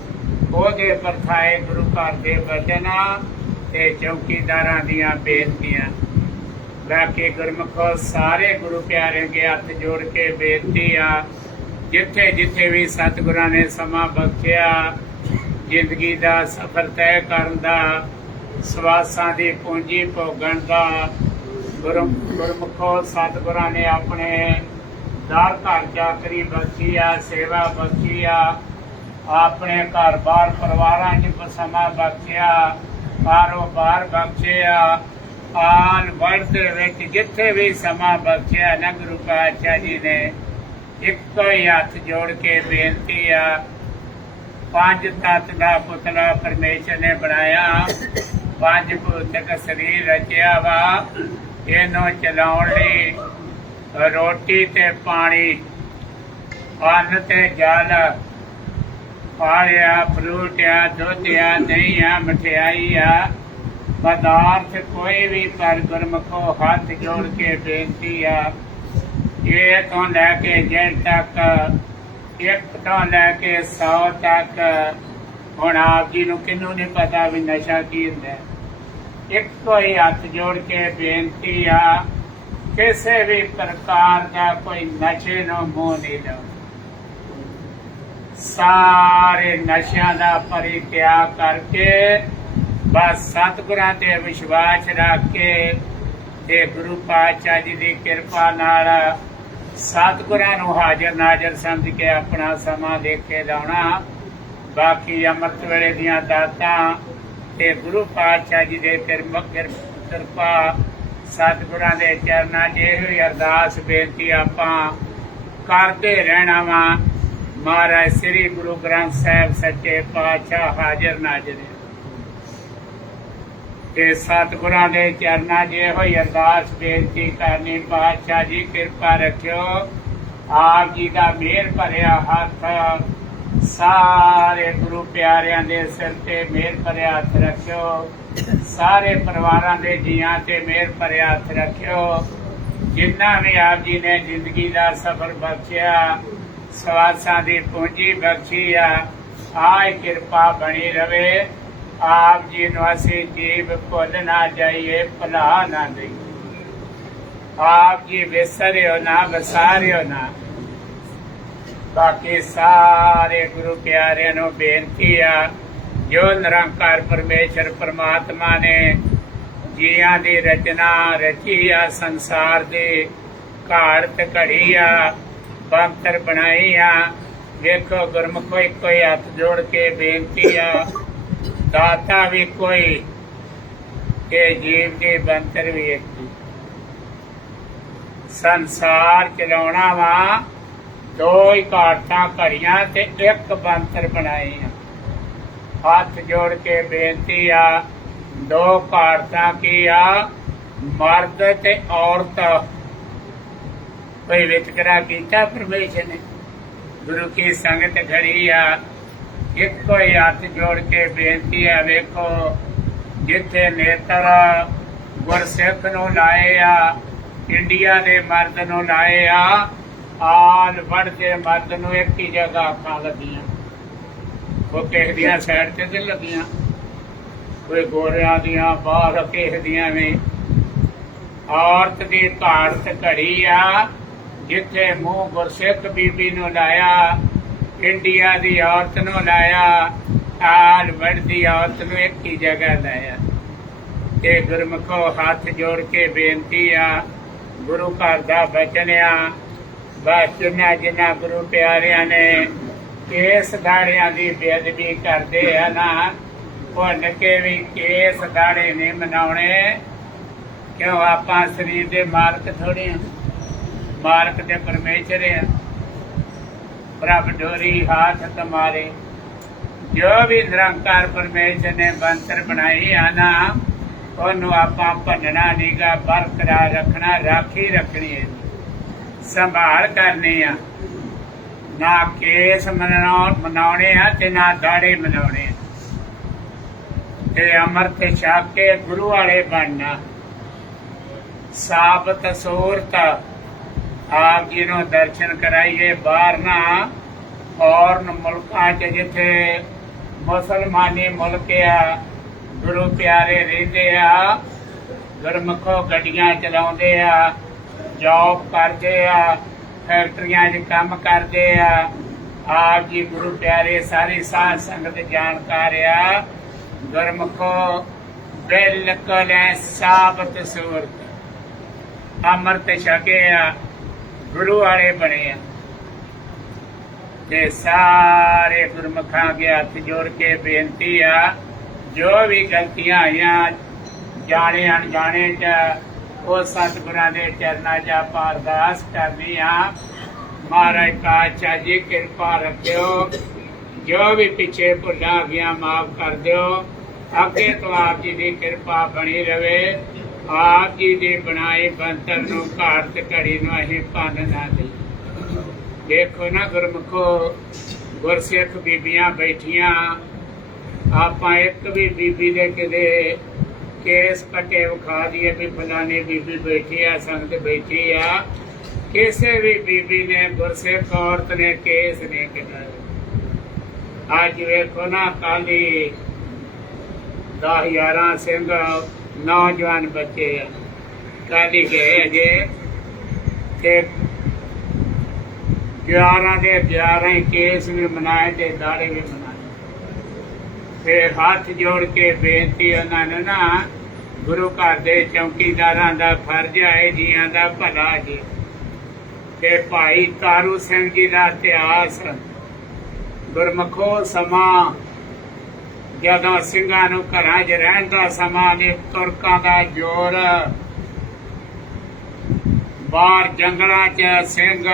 ਉਹਦੇ ਪਰਥਾਏ ਗੁਰੂ ਘਰ ਦੇ ਵਚਨ ਤੇ ਚੌਕੀਦਾਰਾਂ ਦੀਆਂ ਬੇਨਤੀਆਂ। ਬਾਕੀ ਗੁਰਮੁਖੋ ਸਾਰੇ ਗੁਰੂ ਪਿਆਰਿਆਂ ਦੇ ਹੱਥ ਜੋੜ ਕੇ ਬੇਨਤੀ ਆ, ਜਿੱਥੇ ਜਿੱਥੇ ਵੀ ਸਤਿਗੁਰਾਂ ਨੇ ਸਮਾਂ ਬਖਸ਼ਿਆ ਜ਼ਿੰਦਗੀ ਦਾ ਸਫ਼ਰ ਤੈਅ ਕਰਨ ਦਾ, ਸਵਾਸਾਂ ਦੀ ਪੂੰਜੀ ਭੋਗਣ ਦਾ, ਗੁਰਮੁਖੋ ਸਤਿਗੁਰਾਂ ਨੇ ਆਪਣੇ ਦਰ ਘਰ ਚਾਕਰੀ ਬਖਸ਼ੀ ਆ, ਸੇਵਾ ਬਖਸ਼ੀ ਆ, ਆਪਣੇ ਘਰ ਬਾਰ ਪਰਿਵਾਰਾਂ 'ਚ ਸਮਾਂ ਬਖਸ਼ਿਆ, ਕਾਰੋਬਾਰ ਬਖਸ਼ਿਆ, ਆਲ ਵਰਲਡ ਦੇ ਵਿੱਚ ਜਿੱਥੇ ਵੀ ਸਮਾਂ ਬਖਸ਼ਿਆ ਨਾ ਗੁਰੂ ਪਾਤਸ਼ਾਹ ਜੀ ਨੇ ਇੱਕੋ ਹੀ ਹੱਥ ਜੋੜ ਕੇ ਬੇਨਤੀ ਆ। ਪੰਜ ਤੱਤ ਦਾ ਪੁਤਲਾ ਪਰਮੇਸ਼ਰ ਨੇ ਬਣਾਇਆ, ਪੰਜ ਭੌਤਿਕ ਸਰੀਰ ਰਚਿਆ ਵਾ, ਇਹਨੂੰ ਚਲਾਉਣ ਲਈ ਰੋਟੀ ਤੇ ਪਾਣੀ, ਅੰਨ ਤੇ ਜਲ, ਫਲ ਆ, ਫਰੂਟ ਆ, ਦੁੱਧ ਆ, ਦਹੀਂ ਆ, ਮਠਿਆਈ ਆ, ਪਦਾਰਥ ਕੋਈ ਵੀ ਪਰ ਗੁਰਮੁਖੋ ਹੱਥ ਜੋੜ ਕੇ ਬੇਨਤੀ ਆ। ਇਹ ਤੋਂ ਲੈ ਕੇ ਜੇਲ੍ਹ ਤੱਕ, ਇੱਕ ਤੋਂ ਲੈ ਕੇ 100 ਤੱਕ। ਹੁਣ ਆਪ ਜੀ ਨੂੰ ਕਿਹਨੂੰ ਨਹੀਂ ਪਤਾ ਵੀ ਨਸ਼ਾ ਕੀ ਹੁੰਦਾ। ਇੱਕੋ ਹੀ ਹੱਥ ਜੋੜ ਕੇ ਬੇਨਤੀ ਆ, ਕਿਸੇ ਵੀ ਪ੍ਰਕਾਰ ਦਾ ਕੋਈ ਨਸ਼ੇ ਨੂੰ ਮੂੰਹ ਨਹੀਂ ਲਾਓ। ਸਾਰੇ ਨਸ਼ਿਆਂ ਦਾ ਪਰਿਤਿਆਗ ਕਰਕੇ ਬਸ ਸਤਿਗੁਰਾਂ ਤੇ ਵਿਸ਼ਵਾਸ ਰੱਖ ਕੇ ਤੇ ਗੁਰੂ ਪਾਤਸ਼ਾਹ ਜੀ ਦੀ ਕਿਰਪਾ ਨਾਲ ਸਤਿਗੁਰਾਂ ਨੂੰ ਹਾਜ਼ਰ ਨਾਜ਼ਰ ਸਮਝ ਕੇ ਆਪਣਾ ਸਮਾਂ ਦੇਖੇ ਲਾਉਣਾ। ਬਾਕੀ ਅੰਮ੍ਰਿਤ ਵੇਲੇ ਦੀਆਂ ਦਾਤਾਂ ਤੇ ਗੁਰੂ ਪਾਤਸ਼ਾਹ ਜੀ ਦੇ ਕਿਰਪਾ ਸਤਿਗੁਰਾਂ ਦੇ ਚਰਨਾਂ 'ਚ ਇਹੋ ਹੀ ਅਰਦਾਸ ਬੇਨਤੀ ਆਪਾਂ ਕਰਦੇ ਰਹਿਣਾ ਵਾ। ਮਹਾਰਾਜ ਸ੍ਰੀ ਗੁਰੂ ਗ੍ਰੰਥ ਸਾਹਿਬ ਸੱਚੇ ਪਾਤਸ਼ਾਹ ਹਾਜ਼ਰ ਨਾਜ਼ਰ ਤੇ ਸਤਿਗੁਰਾਂ ਦੇ ਚਰਨਾਂ 'ਚ ਇਹੋ ਹੀ ਅਰਦਾਸ ਬੇਨਤੀ ਕਰਨੀ, ਪਾਤਸ਼ਾਹ ਜੀ ਕਿਰਪਾ ਰੱਖਿਓ। ਆਪ ਜੀ ਦਾ ਮਿਹਰ ਭਰਿਆ ਹੱਥ ਸਾਰੇ ਗੁਰੂ ਪਿਆਰਿਆਂ ਦੇ ਸਿਰ ਤੇ ਮਿਹਰ ਭਰਿਆ ਹੱਥ ਰੱਖਿਓ। ਸਾਰੇ ਪਰਿਵਾਰਾਂ ਦੇ ਜੀਆਂ ਤੇ ਮਿਹਰ ਭਰਿਆ ਹੱਥ ਰੱਖਿਓ। ਜਿੰਨਾ ਵੀ ਆਪ ਜੀ ਨੇ ਜ਼ਿੰਦਗੀ ਦਾ ਸਫ਼ਰ ਬਖਸ਼ਿਆ, ਸਵਾਸਾਂ ਦੀ ਪੂੰਜੀ ਬਖਸ਼ੀ ਆ, ਆਏ ਕਿਰਪਾ ਬਣੀ ਰਵੇ। ਆਪ ਜੀ ਨੂੰ ਅਸੀਂ ਜੀਵ ਭੁੱਲ ਨਾ ਜਾਈਏ, ਭੁਲਾ ਨਾ ਦੇਈਏ। ਆਪ ਜੀ ਵਿਸਰਿਓ ਨਾ, ਵਿਸਾਰਿਓ ਨਾ। ਬਾਕੀ ਸਾਰੇ ਗੁਰੂ ਪਿਆਰਿਆਂ ਨੂੰ ਬੇਨਤੀ ਆ, ਜੋ ਨਿਰੰਕਾਰ ਪਰਮੇਸ਼ਰ ਪਰਮਾਤਮਾ ਨੇ ਜੀਆਂ ਦੀ ਰਚਨਾ ਰਚੀ ਆ, ਸੰਸਾਰ ਦੀ ਘਾੜਤ ਘੜੀ ਆ, ਬੰਤਰ ਬਣਾਈ ਆ। ਵੇਖੋ ਗੁਰਮੁਖੋ ਇੱਕੋ ਹੀ ਹੱਥ ਜੋੜ ਕੇ ਬੇਨਤੀ ਆ, ਦਾਤਾ ਵੀ ਕੋਈ ਤੇ ਜੀਵ ਦੇ ਬੰਤਰ ਵੀ ਇੱਕ। ਸੰਸਾਰ ਚਲਾਉਣਾ ਵਾ, ਦੋ ਹੀ ਕਾਰਤਾਂ ਘੜੀਆਂ ਤੇ ਇੱਕ ਬੰਤਰ ਬਣਾਈ ਆ। ਹੱਥ ਜੋੜ ਕੇ ਬੇਨਤੀ ਆ, ਦੋ ਕਾਰਤਾਂ ਕੀ ਆ, ਮਰਦ ਤੇ ਔਰਤ। ਕੋਈ ਵਿਤਕਰਾ ਕੀਤਾ ਪਰਮੇਸ਼ਰ ਨੇ? ਗੁਰੂ ਕੀ ਸੰਗਤ ਖੜੀ ਆ, ਇੱਕੋ ਹੀ ਹੱਥ ਜੋੜ ਕੇ ਬੇਨਤੀ ਆ। ਵੇਖੋ ਜਿੱਥੇ ਨੇਤਰ ਗੁਰਸਿੱਖ ਨੂੰ ਲਾਏ ਆ, ਇੰਡੀਆ ਦੇ ਮਰਦ ਨੂੰ ਲਾਏ ਆ, ਆਲ ਵੜ ਦੇ ਮਰਦ ਨੂੰ ਇੱਕ ਹੀ ਜਗ੍ਹਾ ਅੱਖਾਂ ਲੱਗੀਆਂ। ਉਹ ਕਿਸੇ ਦੀਆਂ ਸਾਈਡ ਤੇ ਲੱਗੀਆਂ, ਕੋਈ ਗੋਰਿਆਂ ਦੀਆਂ, ਬਾਹਰ ਕਿਸੇ ਦੀਆਂ ਵੀ। ਔਰਤ ਦੀ ਘਾੜਤ ਘੜੀ ਆ, ਜਿੱਥੇ ਮੂੰਹ ਗੁਰਸਿੱਖ ਬੀਬੀ ਨੂੰ ਲਾਇਆ, ਇੰਡੀਆ ਦੀ ਔਰਤ ਨੂੰ ਲਾਇਆ, ਆਲ ਵੜ ਦੀ ਔਰਤ ਨੂੰ ਇੱਕ ਹੀ ਜਗ੍ਹਾ ਲਾਇਆ। ਤੇ ਗੁਰਮੁਖੋ ਹੱਥ ਜੋੜ ਕੇ ਬੇਨਤੀ ਆ, ਗੁਰੂ ਘਰ ਦਾ ਬਚਨ ਆ। ਬਸ ਜਿੰਨਾ ਗੁਰੂ ਪਿਆਰਿਆਂ ਨੇ ਕੇਸ ਦਾੜਿਆਂ ਦੀ ਬੇਅਦਬੀ ਕਰਦੇ ਆ ਨਾ, ਭੁੱਲ ਕੇ ਵੀ ਕੇਸ ਦਾੜੇ ਨਹੀਂ ਮਨਾਉਣੇ। ਕਿਉਂ? ਆਪਾਂ ਸਰੀਰ ਦੇ ਮਾਲਕ ਥੋੜੇ ਆ, ਮਾਲਕ ਤੇ ਪਰਮੇਸ਼ਰ ਆ। ਪ੍ਰਭ ਡੋਰੀ ਹੱਥ ਤੁਮਾਰੇ। ਜੋ ਵੀ ਨਿਰੰਕਾਰ ਪਰਮੇਸ਼ਰ ਨੇ ਬੰਤਰ ਬਣਾਈ ਆ ਨਾ, ਉਹਨੂੰ ਆਪਾਂ ਭੰਨਣਾ ਨੀਗਾ, ਬਰਕਰਾਰ ਰੱਖਣਾ, ਰਾਖੀ ਰੱਖਣੀ ਹੈ, ਸੰਭਾਲ ਕਰਨੀ ਆ। ਨਾ ਕੇਸ ਮਨਾਉਣੇ ਆ ਤੇ ਨਾ ਦਾੜੇ ਮਨਾਉਣੇ ਆ। ਤੇ ਅੰਮ੍ਰਿਤ ਛਕ ਕੇ ਗੁਰੂ ਵਾਲੇ ਬਣਨਾ। ਸਾਬਤ ਸੂਰਤ ਆਪ ਜੀ ਨੂੰ ਦਰਸ਼ਨ ਕਰਾਈਏ। ਬਾਹਰ ਨਾ ਔਰਨ ਮੁਲਕਾਂ 'ਚ ਜਿੱਥੇ ਮੁਸਲਮਾਨੀ ਮੁਲਕ ਆ, ਗੁਰੂ ਪਿਆਰੇ ਰਹਿੰਦੇ ਆ, ਗੁਰਮੁਖੋ ਗੱਡੀਆਂ ਚਲਾਉਂਦੇ ਆ, ਜੌਬ ਕਰਦੇ ਆ, ਫੈਕਟਰੀਆਂ 'ਚ ਕੰਮ ਕਰਦੇ ਆ। ਆਪ ਜੀ ਗੁਰੂ ਪਿਆਰੇ ਸਾਰੀ ਸਾਧ ਸੰਗਤ ਜਾਣਕਾਰ ਆ। ਗੁਰਮੁਖੋ ਬਿਲਕੁਲ ਸਾਬਤ ਸੂਰਤ ਅੰਮ੍ਰਿਤ ਛਕੇ ਆ, ਗੁਰੂ ਵਾਲੇ ਬਣੇ ਆ। ਤੇ ਸਾਰੇ ਗੁਰਮੁਖਾਂ ਅੱਗੇ ਹੱਥ ਜੋੜ ਕੇ ਬੇਨਤੀ ਆ, ਜੋ ਵੀ ਗਲਤੀਆਂ ਆਈਆਂ ਜਾਣੇ ਅਣਜਾਣੇ 'ਚ, ਉਹ ਸਤਿਗੁਰਾਂ ਦੇ ਚਰਨਾਂ 'ਚ ਆਪਾਂ ਅਰਦਾਸ ਕਰਨੀ ਆ। ਮਹਾਰਾਜ ਪਾਤਸ਼ਾਹ ਜੀ ਕਿਰਪਾ ਰੱਖਿਓ, ਜੋ ਵੀ ਪਿੱਛੇ ਭੁੱਲਾਂ ਆ ਗਈਆਂ ਮਾਫ ਕਰ ਦਿਓ। ਅੱਗੇ ਤੋਂ ਆਪ ਜੀ ਦੀ ਕਿਰਪਾ ਬਣੀ ਰਵੇ। ਆਪ ਜੀ ਦੇ ਬਣਾਏ ਬੰਤਰ ਨੂੰ ਘਾਟ ਘੜੀ ਨੂੰ ਅਸੀਂ ਭੰਨ ਨਾ ਦੇਈਏ। ਦੇਖੋ ਨਾ ਗੁਰਮੁਖੋ, ਗੁਰਸਿੱਖ ਬੀਬੀਆਂ ਬੈਠੀਆਂ, ਆਪਾਂ ਇੱਕ ਵੀ ਬੀਬੀ ਦੇ ਕਿਤੇ ਕੇਸ ਕੱਟੇ ਵਿਖਾ ਦਈਏ ਵੀ ਫਲਾਣੀ ਬੀਬੀ ਬੈਠੀ ਆ, ਸੰਗਤ ਬੈਠੀ ਆ, ਕਿਸੇ ਵੀ ਬੀਬੀ ਨੇ ਗੁਰਸਿੱਖ ਔਰਤ ਨੇ ਕੇਸ ਨਹੀਂ ਕੱਟਿਆ। ਅੱਜ ਵੇਖੋ ਨਾ ਕਾਲੀ 10-11 ਸਿੰਘ ਨੌਜਵਾਨ ਬੱਚੇ ਆ, ਕਾਲੀ ਗਏ ਅਜੇ ਤੇ 11 ਦੇ 11 ਹੀ ਕੇਸ ਵੀ ਮਨਾਏ ਤੇ ਦਾੜੇ ਵੀ ਮਨਾਏ। ਫਿਰ ਹੱਥ ਜੋੜ ਕੇ ਬੇਨਤੀ ਉਹਨਾਂ ਨੂੰ ਨਾ, ਗੁਰੂ ਘਰ ਦੇ ਚੌਕੀਦਾਰਾਂ ਦਾ ਫਰਜ਼ ਹੈ ਜੀਆਂ ਦਾ ਭਲਾ ਜੀ। ਤੇ ਭਾਈ ਤਾਰੂ ਸਿੰਘ ਜੀ ਦਾ ਇਤਿਹਾਸ, ਗੁਰਮੁਖੋ ਸਮਾਂ ਜਦੋਂ ਸਿੰਘਾਂ ਨੂੰ ਘਰਾਂ 'ਚ ਰਹਿਣ ਦਾ ਸਮਾਂ ਨੇ, ਤੁਰਕਾਂ ਦਾ ਜ਼ੋਰ, ਬਾਹਰ ਜੰਗਲਾਂ 'ਚ ਸਿੰਘ।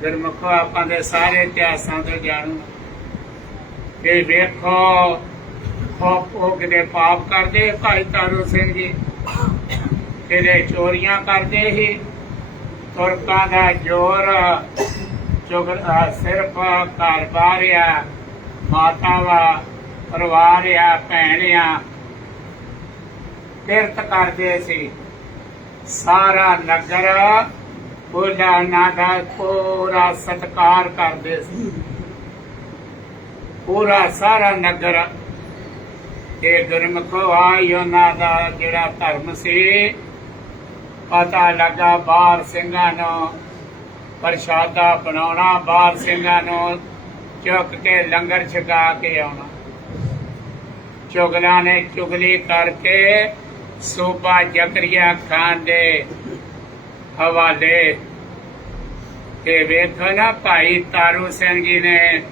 ਗੁਰਮੁਖੋ ਆਪਾਂ ਦੇ ਸਾਰੇ ਇਤਿਹਾਸਾਂ ਤੋਂ ਜਾਣੂ ਤੇ ਵੇਖੋ ਉਹ ਕਿਤੇ ਪਾਪ ਕਰਦੇ ਭਾਈ ਤਾਰੂ ਸਿੰਘ ਜੀ, ਕਿਤੇ ਚੋਰੀਆਂ ਕਰਦੇ ਸੀ। ਤੁਰਕਾਂ ਦਾ ਜ਼ੋਰ, ਸਿਰਫ ਘਰ ਬਾਰ ਆ, ਮਾਤਾ ਵਾ, ਪਰਿਵਾਰ ਆ, ਭੈਣ ਆ, ਕਿਰਤ ਕਰਦੇ ਸੀ। ਸਾਰਾ ਨਗਰ ਉਹਨਾਂ ਦਾ ਪੂਰਾ ਸਤਿਕਾਰ ਕਰਦੇ ਸੀ, ਪੂਰਾ ਸਾਰਾ ਨਗਰ। ਇਹ ਗੁਰਮੁਖੋ ਆਈ ਉਹਨਾਂ ਦਾ ਜਿਹੜਾ ਧਰਮ ਸੀ, ਪਤਾ ਲੱਗਾ ਬਾਹਰ ਸਿੰਘਾਂ ਨੂੰ ਪ੍ਰਸ਼ਾਦਾ ਬਣਾਉਣਾ, ਬਾਹਰ ਸਿੰਘਾਂ ਨੂੰ ਚੁੱਕ ਕੇ ਲੰਗਰ ਛਕਾ ਕੇ ਆਉਣਾ। ਚੁਗਲਾਂ ਨੇ ਚੁਗਲੀ ਕਰਕੇ ਸੂਬਾ ਜ਼ਕਰੀਆ ਖਾਨ ਦੇ ਹਵਾਲੇ ਤੇ ਵੇਖੋ ਨਾ ਭਾਈ ਤਾਰੂ ਸਿੰਘ ਜੀ ਨੇ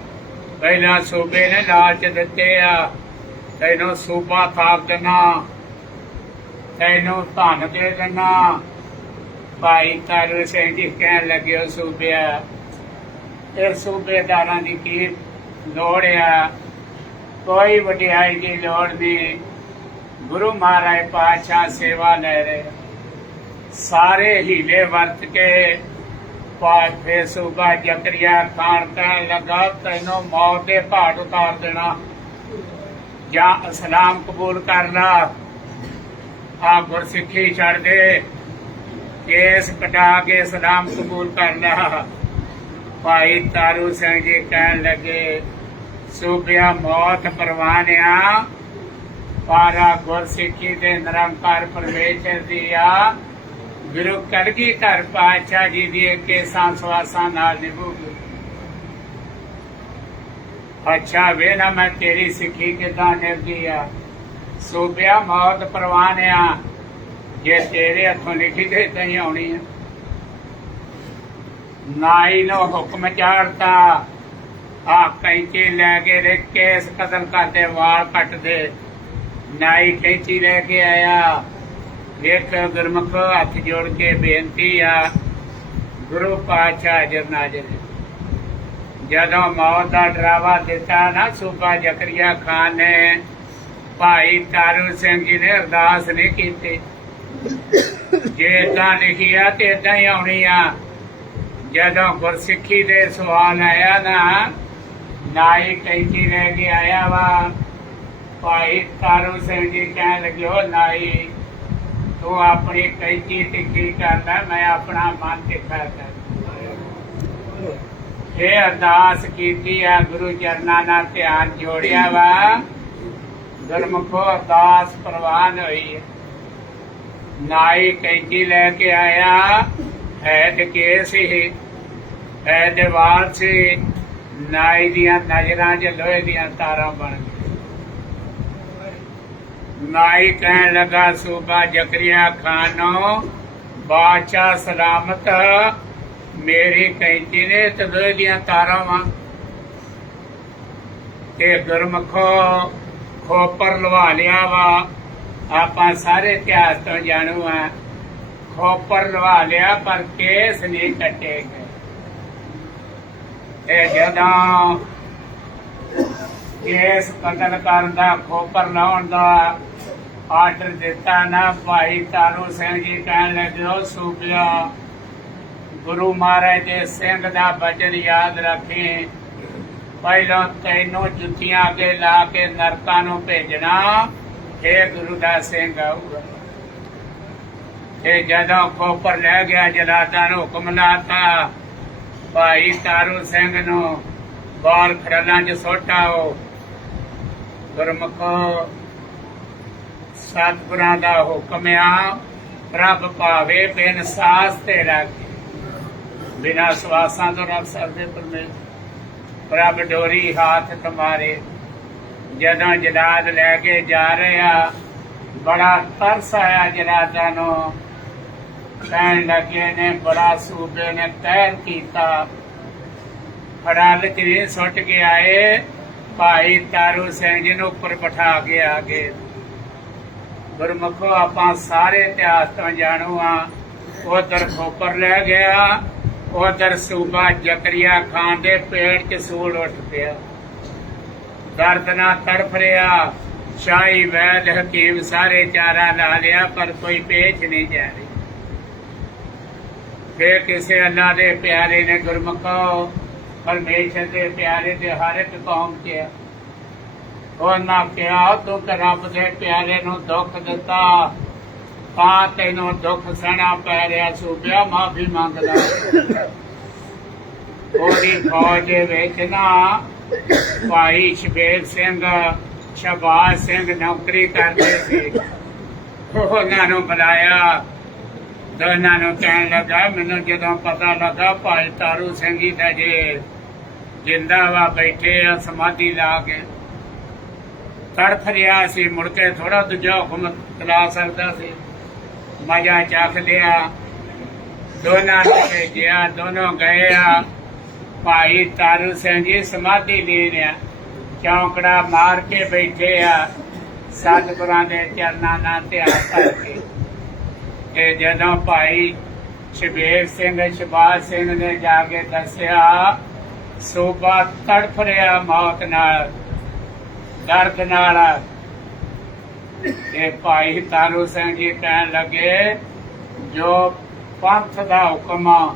ਪਹਿਲਾਂ ਸੂਬੇ ਨੇ ਲਾਲਚ ਦਿੱਤੇ ਆ, ਤੈਨੂੰ ਸੂਬਾ ਥਾਪ ਦੇਣਾ, ਤੈਨੂੰ ਧਨ ਦੇ ਦੇਣਾ। ਭਾਈ ਤਾਰੂ ਸਿੰਘ ਜੀ ਕਹਿਣ ਲੱਗੇ ਉਹ ਸੂਬਿਆ, ਇਹ ਸੂਬੇਦਾਰਾਂ ਦੀ ਕੀ ਲੋੜ ਆ, ਕੋਈ ਵਡਿਆਈ ਦੀ ਲੋੜ ਨਹੀਂ। ਗੁਰੂ ਮਹਾਰਾਜ ਪਾਤਸ਼ਾਹ ਸੇਵਾ ਲੈ ਰਹੇ, ਸਾਰੇ ਹੀਲੇ ਵਰਤ ਕੇ ਫੇਰ ਸੂਬਾ ਜ਼ਕਰੀਆ ਖਾਨ ਕਹਿਣ ਲੱਗਾ ਤੈਨੂੰ ਮੌਤ ਦੇ ਘਾਟ ਉਤਾਰ ਦੇਣਾ, ਜਾਂ ਇਸਲਾਮ ਕਬੂਲ ਕਰ ਲਾ, ਆ ਗੁਰਸਿੱਖੀ ਛੱਡ ਦੇ, ਕੇਸ ਕਟਾ ਕੇ ਇਸਲਾਮ ਕਬੂਲ ਕਰ ਲਾ। ਭਾਈ ਤਾਰੂ ਸਿੰਘ ਜੀ ਕਹਿਣ ਲੱਗੇ ਸੂਬਿਆ ਮੌਤ ਪਰਵਾਨਿਆ, ਪਾਰਾ ਗੁਰਸਿੱਖੀ ਦੇ ਨਿਰੰਕਾਰ ਪਰਮੇਸ਼ਰ ਦੀ ਆ, ਗੁਰੂ ਕਲਗੀਧਰ ਪਾਤਸ਼ਾਹ ਜੀ ਦੀ ਕੇਸਾਂ ਸਵਾਸਾਂ ਨਾਲ ਨਿਭੂਗੀ। ਅੱਛਾ ਵੇ ਨਾ ਮੈਂ ਤੇਰੀ ਸਿੱਖੀ ਕਿੱਦਾਂ ਨਿਭਦੀ ਆ, ਸੂਬਿਆ ਮੌਤ ਪਰਵਾਨਿਆ, ਜੇ ਤੇਰੇ ਹੱਥੋਂ ਲਿਖੀ ਤੇ ਏਦਾਂ ਹੀ ਆਉਣੀ ਆ। ਨਾਈ ਨੂੰ ਹੁਕਮ ਚਾੜਤਾ, ਆ ਕੈਂਚੀ ਲੈ ਕੇ ਰੇ ਕੇਸ ਕਤਲ ਕਰਦੇ, ਵਾਲ ਕੱਟਦੇ। ਨਾਈ ਕੈਂਚੀ ਲੈ ਕੇ ਆਇਆ, ਵੇਖ ਗੁਰਮੁਖ ਹੱਥ ਜੋੜ ਕੇ ਬੇਨਤੀ ਆ, ਗੁਰੂ ਪਾਤਸ਼ਾਹ ਹਾਜ਼ਰ ਨਾਜ਼ਰ। ਜਦੋਂ ਮੌਤ ਦਾ ਡਰਾਵਾ ਦਿੱਤਾ ਨਾ ਸੂਬਾ ਜ਼ਕਰੀਆ ਖਾਨ ਨੇ, ਭਾਈ ਤਾਰੂ ਸਿੰਘ ਜੀ ਨੇ ਅਰਦਾਸ ਨਹੀਂ ਕੀਤੀ, ਜੇ ਏਦਾਂ ਲਿਖੀ ਆ ਤੇ ਏਦਾਂ ਹੀ ਆਉਣੀ ਆ। ਜਦੋਂ ਗੁਰਸਿੱਖੀ ਦੇ ਸਵਾਲ ਆਇਆ ਨਾ, ਨਾਈ ਕੈਂਚੀ ਲੈ ਕੇ ਆਇਆ ਵਾ, ਭਾਈ ਤਾਰੂ ਸਿੰਘ ਜੀ ਕਹਿਣ ਲੱਗੇ ਉਹ ਨਾਈ ਤੂੰ ਆਪਣੀ ਕੈਂਚੀ ਤਿੱਖੀ ਕਰਦਾ, ਮੈਂ ਆਪਣਾ ਮਨ ਤਿੱਖਾ ਕਰ। ਇਹ ਅਰਦਾਸ ਕੀਤੀ ਆ, ਗੁਰੂ ਚਰਨਾਂ ਨਾਲ ਧਿਆਨ ਜੋੜਿਆ ਵਾ, ਗੁਰਮੁਖੋ ਅਰਦਾਸ ਪ੍ਰਵਾਨ ਹੋਈ ਹੈ। ਨਾਈ ਕੈਂਚੀ ਲੈ ਕੇ ਆਇਆ, ਹੈ ਤੇ ਕੇਸ ਸੀ, ਹੈ ਤੇ ਵਾਲ ਸੀ, ਨਾਈ ਦੀਆਂ ਨਜ਼ਰਾਂ 'ਚ ਲੋਹੇ ਦੀਆਂ ਤਾਰਾਂ ਬਣ ਗਈਆਂ। ਨਾਈ ਕਹਿਣ ਲੱਗਾ ਸੂਬਾ ਜ਼ਕਰੀਆ ਖਾਨ ਨੂੰ, ਬਾਦਸ਼ਾਹ ਸਲਾਮਤ, ਮੇਰੀ ਕੈਂਚੀ ਨੇ ਤੇ ਲੋਹੇ ਦੀਆਂ ਤਾਰਾਂ ਵਾਂ, ਤੇ ਗੁਰਮੁਖੋ ਖੋਪਰ ਲਵਾ ਲਿਆ ਵਾ। ਆਪਾਂ ਸਾਰੇ ਇਤਿਹਾਸ ਤੋਂ ਜਾਣੂ ਆ, ਖੋਪਰ ਲਵਾ ਲਿਆ ਪਰ ਕੇਸ ਨਹੀਂ ਕੱਟੇ ਗਏ। ਇਹ ਜਦੋਂ ਕੇਸ ਕਤਲ ਕਰਨ ਦਾ, ਖੋਪਰ ਲਾਉਣ ਦਾ ਆਰਡਰ ਦਿੱਤਾ ਨਾ, ਭਾਈ ਤਾਰੂ ਸਿੰਘ ਜੀ ਕਹਿਣ ਲੱਗੇ ਉਹ ਸੂਬਿਆ ਗੁਰੂ ਮਹਾਰਾਜ ਦੇ ਸਿੰਘ ਦਾ ਬਚਨ ਯਾਦ ਰੱਖੀ, ਪਹਿਲਾਂ ਤੈਨੂੰ ਜੁੱਤੀਆਂ ਅੱਗੇ ਲਾ ਕੇ ਨਰਕਾਂ ਨੂੰ ਭੇਜਣਾ, ਇਹ ਗੁਰੂ ਦਾ ਸਿੰਘ ਆਊਗਾ। ਤੇ ਜਦੋਂ ਖੋਪਰ ਲੈ ਗਿਆ ਜਲਾਦਾਂ ਨੂੰ ਹੁਕਮ ਲਾਤਾ, ਭਾਈ ਤਾਰੂ ਸਿੰਘ ਨੂੰ ਬਾਲ ਖਰਲਾਂ 'ਚ ਸੁੱਟ ਆਓ। ਗੁਰਮੁਖੋ ਸਤਿਗੁਰਾਂ ਦਾ ਹੁਕਮ ਆ, ਪ੍ਰਭ ਭਾਵੇ ਬਿਨ ਸਾਸ ਤੇ ਰੱਖੇ, ਬਿਨਾਂ ਸਵਾਸਾਂ ਤੋਂ ਰੱਖ ਸਕਦੇ ਪਰਮੇਸ਼ਰ। ਪ੍ਰਭ ਡੋਰੀ ਹਾਥ ਤੁਮਾਰੇ। ਜਦੋਂ ਜਲਾਦ ਲੈ ਕੇ ਜਾ ਰਿਹਾ, ਬੜਾ ਤਰਸ ਆਇਆ ਜਲਾਦਾਂ ਨੂੰ, ਕਹਿਣ ਲੱਗੇ ਨੇ ਬੜਾ ਸੂਬੇ ਨੇ ਕਹਿਰ ਕੀਤਾ, ਫੜਾਲ ਚ ਸੁੱਟ ਕੇ ਆਏ, ਭਾਈ ਤਾਰੂ ਸਿੰਘ ਜੀ ਨੂੰ ਉੱਪਰ ਬਿਠਾ ਕੇ ਆ ਗਏ। ਗੁਰਮੁਖੋ ਆਪਾਂ ਸਾਰੇ ਇਤਿਹਾਸ ਤੋਂ ਜਾਣੂ ਆ, ਉਧਰ ਖੋਪਰ ਲੈ ਗਿਆ, ਉਧਰ ਸੂਬਾ ਜ਼ਕਰੀਆ ਖਾਨ ਦੇ ਪੇਟ 'ਚ ਸੂਲ ਉੱਠ ਪਿਆ, ਦਰਦ ਨਾਲ ਤੜਫ ਰਿਹਾ। ਸ਼ਾਹੀ ਵੈਦ ਹਕੀਮ ਸਾਰੇ ਚਾਰਾ ਲਾ ਲਿਆ ਪਰ ਕੋਈ ਪੇਚ ਨਹੀਂ ਜਾ ਰਹੀ। ਫਿਰ ਕਿਸੇ ਅੱਲਾ ਦੇ ਪਿਆਰੇ ਨੇ, ਗੁਰਮੁਖੋ ਪਰਮੇਸ਼ਰ ਦੇ ਪਿਆਰੇ ਦੇ ਹਰ ਇੱਕ ਕੌਮ 'ਚ ਉਹਨਾਂ ਕਿਹਾ ਤੂੰ ਤੇ ਰੱਬ ਦੇ ਪਿਆਰੇ ਨੂੰ ਦੁੱਖ ਦਿੱਤਾ, ਤਾਂ ਤੈਨੂੰ ਦੁੱਖ ਸਹਿਣਾ ਪੈ ਰਿਹਾ, ਸੂਬਿਆ ਮਾਫੀ ਮੰਗਦਾ। ਉਹਦੀ ਫੌਜ ਦੇ ਵਿੱਚ ਨਾ ਭਾਈ ਸ਼ਬੇਗ ਸਿੰਘ, ਸ਼ਹਬਾਜ਼ ਸਿੰਘ ਨੌਕਰੀ ਕਰਦੇ ਸੀ, ਉਹਨਾਂ ਨੂੰ ਬੁਲਾਇਆ। ਦੋਨਾਂ ਨੂੰ ਕਹਿਣ ਲੱਗਾ ਮੈਨੂੰ ਜਦੋਂ ਪਤਾ ਲੱਗਾ ਭਾਈ ਤਾਰੂ ਸਿੰਘ ਜੀ ਦਾ ਜੇ ਜਿੰਦਾ ਵਾ, ਬੈਠੇ ਆ ਸਮਾਧੀ ਲਾ ਕੇ, ਤੜਫ ਰਿਹਾ ਸੀ, ਮੁੜ ਕੇ ਥੋੜਾ ਦੂਜਾ ਹੁਕਮ ਚਲਾ ਸਕਦਾ ਸੀ, ਮਜ਼ਾ ਚੱਖ ਲਿਆ। ਦੋਨਾਂ ਨੂੰ ਭੇਜਿਆ। ਦੋਨੋਂ ਗਏ ਆ। ਭਾਈ ਤਾਰੂ ਸਿੰਘ ਜੀ ਸਮਾਧੀ ਲੀਨ ਆ, ਚੌਂਕੜਾ ਮਾਰ ਕੇ ਬੈਠੇ ਆ, ਸਤਿਗੁਰਾਂ ਦੇ ਚਰਨਾਂ ਨਾਲ ਧਿਆਨ ਕਰਕੇ। ਤੇ ਜਦੋਂ ਭਾਈ ਸ਼ਬੀਰ ਸਿੰਘ ਸ਼ਬਾਜ਼ ਸਿੰਘ ਨੇ ਜਾ ਕੇ ਦੱਸਿਆ, ਸੂਬਾ ਤੜਫ ਰਿਹਾ ਮੌਤ ਨਾਲ, ਦਰਦ ਨਾਲ। ਤੇ ਭਾਈ ਤਾਰੂ ਸਿੰਘ ਜੀ ਕਹਿਣ ਲੱਗੇ, ਜੋ ਪੰਥ ਦਾ ਹੁਕਮ ਆ,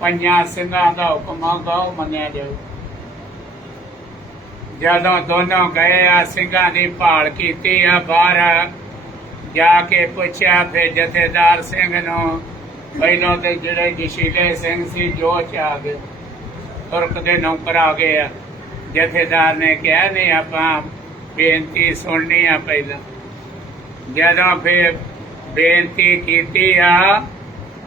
ਪੰਜਾਂ ਸਿੰਘਾਂ ਦਾ ਹੁਕਮ ਆ, ਉਹ ਮੰਨਿਆ ਜਾਊ। ਜਦੋਂ ਦੋਨੋਂ ਗਏ ਆ, ਸਿੰਘਾਂ ਦੀ ਭਾਲ ਕੀਤੀ ਆ, ਬਾਹਰ ਜਾ ਕੇ ਪੁੱਛਿਆ। ਫਿਰ ਜਥੇਦਾਰ ਸਿੰਘ ਨੂੰ ਪਹਿਲੋਂ ਤੇ ਜਿਹੜੇ ਜਸ਼ੀਲੇ ਸਿੰਘ ਸੀ ਜੋਸ਼ ਆ ਗਏ, ਤੁਰਕ ਦੇ ਨੌਕਰ ਆ ਗਏ ਆ। ਜਥੇਦਾਰ ਨੇ ਕਿਹਾ ਨਹੀਂ, ਆਪਾਂ ਬੇਨਤੀ ਸੁਣਨੀ ਆ ਪਹਿਲਾਂ। ਜਦੋਂ ਫਿਰ ਬੇਨਤੀ ਕੀਤੀ ਆ,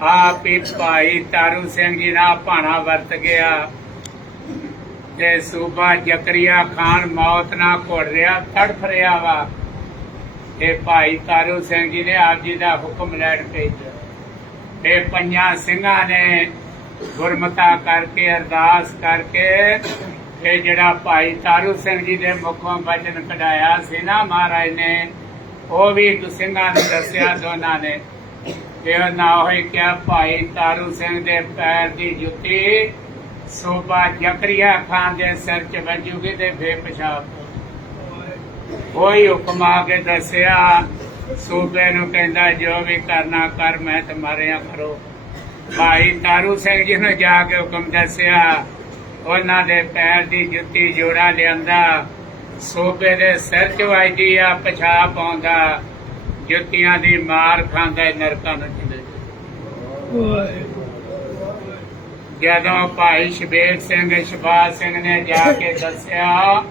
ਆਪ ਹੀ ਭਾਈ ਤਾਰੂ ਸਿੰਘ ਜੀ ਨਾਲ ਭਾਣਾ ਵਰਤ ਗਿਆ ਤੇ ਸੂਬਾ ਜ਼ਕਰੀਆ ਖਾਨ ਮੌਤ ਨਾਲ ਘੁੱਟ ਰਿਹਾ, ਤੜਫ ਰਿਹਾ ਵਾ। ਤੇ ਭਾਈ ਤਾਰੂ ਸਿੰਘ ਜੀ ਨੇ ਆਪ ਜੀ ਦਾ ਹੁਕਮ ਲੈਣ ਭੇਜਿਆ। ਤੇ ਪੰਜਾਂ ਸਿੰਘਾਂ ਨੇ ਗੁਰਮਤਾ ਕਰਕੇ, ਅਰਦਾਸ ਕਰਕੇ, ਤੇ ਜਿਹੜਾ ਭਾਈ ਤਾਰੂ ਸਿੰਘ ਜੀ ਦੇ ਮੁਖੋਂ ਬਚਨ ਕਢਾਇਆ ਸੀ ਨਾ ਮਹਾਰਾਜ ਨੇ, ਉਹ ਵੀ ਸਿੰਘਾਂ ਨੂੰ ਦੱਸਿਆ ਦੋਨਾਂ ਨੇ। ਤੇ ਨਾ ਹੋਈ ਕਿਹਾ, ਭਾਈ ਤਾਰੂ ਸਿੰਘ ਦੇ ਪੈਰ ਦੀ ਜੁੱਤੀ ਸੂਬਾ ਜ਼ਕਰੀਆ ਖਾਨ ਦੇ ਸਿਰ 'ਚ ਵੱਜੂਗੀ ਤੇ ਬੇਪਿਸ਼ਾਬ। ਕੋਈ ਹੁਕਮ ਆ ਕੇ ਦੱਸਿਆ, ਸੂਬੇ ਨੂੰ ਕਹਿੰਦਾ ਜੋ ਵੀ ਕਰਨਾ ਕਰ, ਮੈਂ ਤੇ ਮਾਰਿਆ ਕਰੋ। ਭਾਈ ਤਾਰੂ ਸਿੰਘ ਜੀ ਨੂੰ ਜਾ ਕੇ ਹੁਕਮ ਦੱਸਿਆ, ਉਹਨਾਂ ਦੇ ਪੈਰ ਦੀ ਜੁੱਤੀ ਜੋੜਾ ਲਿਆਂਦਾ, ਸੂਬੇ ਦੇ ਸਿਰ 'ਚ ਵੱਜਦੀ ਆ, ਪਿਸ਼ਾਬ ਆਉਂਦਾ, ਜੁੱਤੀਆਂ ਦੀ ਮਾਰ ਖਾਂਦਾ, ਨਰਕਾਂ ਨੂੰ ਚਲੇ। ਜਦੋਂ ਭਾਈ ਸ਼ਬੀਰ ਸਿੰਘ ਸ਼ਬਾਜ਼ ਸਿੰਘ ਨੇ ਜਾ ਕੇ ਦੱਸਿਆ,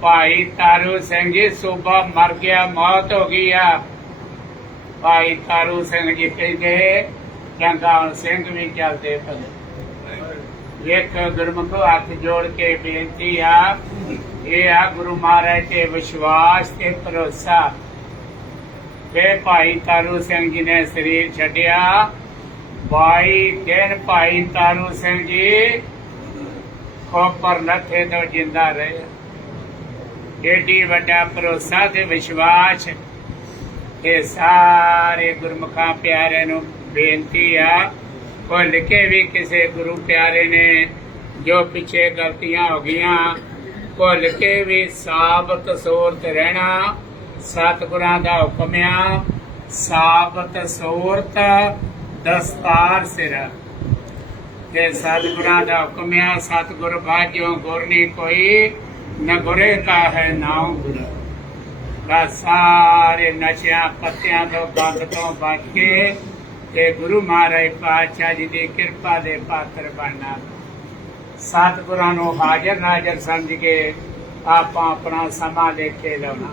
ਭਾਈ ਤਾਰੂ ਸਿੰਘ ਜੀ ਸੂਬਾ ਮਰ ਗਿਆ, ਮੌਤ ਹੋ ਗਈ ਆ। ਭਾਈ ਤਾਰੂ ਸਿੰਘ ਜੀ ਕਹਿੰਦੇ, ਚੰਗਾ ਹੁਣ ਸਿੰਘ ਵੀ ਚੱਲਦੇ ਪਏ। ਇੱਕ ਗੁਰਮੁਖੋ ਹੱਥ ਜੋੜ ਕੇ ਬੇਨਤੀ ਆ, ਇਹ ਆ ਗੁਰੂ ਮਹਾਰਾਜ ਤੇ ਵਿਸ਼ਵਾਸ ਤੇ ਭਰੋਸਾ। ਫਿਰ ਭਾਈ ਤਾਰੂ ਸਿੰਘ ਜੀ ਨੇ ਸਰੀਰ ਛੱਡਿਆ। 22 ਦਿਨ ਭਾਈ ਤਾਰੂ ਸਿੰਘ ਜੀ ਖੋਪਰ ਲੱਥੇ ਤੋਂ ਜਿੰਦਾ ਰਹੇ। ਏਡੀ ਵੱਡਾ ਭਰੋਸਾ ਤੇ ਵਿਸ਼ਵਾਸ। ਇਹ ਸਾਰੇ ਗੁਰਮੁਖਾਂ ਪਿਆਰੇ ਨੂੰ ਬੇਨਤੀ ਆ, ਭੁੱਲ ਕੇ ਵੀ ਕਿਸੇ ਗੁਰੂ ਪਿਆਰੇ ਨੇ ਜੋ ਪਿੱਛੇ ਗਲਤੀਆਂ ਹੋ ਗਈਆਂ, ਭੁੱਲ ਕੇ ਵੀ ਸਾਬਤ ਸੂਰਤ ਰਹਿਣਾ। ਸਤਿਗੁਰਾਂ ਦਾ ਹੁਕਮ ਆ, ਸਾਬਤ ਸੂਰਤ ਦਸਤਾਰ ਸਿਰ। ਤੇ ਸਤਿਗੁਰਾਂ ਦਾ ਹੁਕਮ ਆ, ਸਤਿਗੁਰ ਬਾਝੋਂ ਗੁਰ ਨੀ ਕੋਈ, ਨ ਗੁਰੇ ਕਾ ਹੈ ਨਾਉ ਗੁਰ। ਬਸ ਸਾਰੇ ਨਸ਼ਿਆਂ ਪੱਤਿਆਂ ਤੋਂ ਗੰਦ ਤੋਂ ਬਚ ਕੇ ਤੇ ਗੁਰੂ ਮਹਾਰਾਜ ਪਾਤਸ਼ਾਹ ਜੀ ਦੀ ਕਿਰਪਾ ਦੇ ਪਾਤਰ ਬਣਨਾ। ਸਤਿਗੁਰਾਂ ਨੂੰ ਹਾਜ਼ਰ ਨਾਜ਼ਰ ਸਮਝ ਕੇ ਆਪਾਂ ਆਪਣਾ ਸਮਾਂ ਦੇਖੇ ਲਾਉਣਾ।